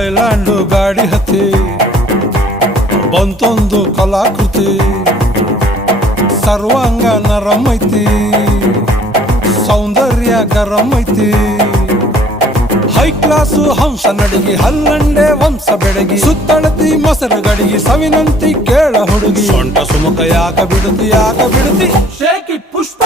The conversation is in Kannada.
ಹೈಲ್ಯಾಂಡು ಗಾಡಿ ಹತ್ತಿ ಬಂತೊಂದು ಕಲಾಕೃತಿ ಸರ್ವಾಂಗ ನರಂ ಐತಿ ಸೌಂದರ್ಯ ಗರಂ ಐತಿ ಹೈ ಕ್ಲಾಸು ಹಂಸ ನಡಿಗೆ ಹಲ್ಲಂಡೆ ವಂಶ ಬೆಡಗಿ ಸುತ್ತಳತಿ ಮೊಸರು ಗಡಿಗೆ ಸವಿನಂತಿ ಕೇಳ ಹುಡುಗಿ ಸೊಂಟ ಸುಮುಖ ಯಾಕ ಬಿಡುತ್ತಿ ಶೇಕ್ ಇಟ್ ಪುಷ್ಪ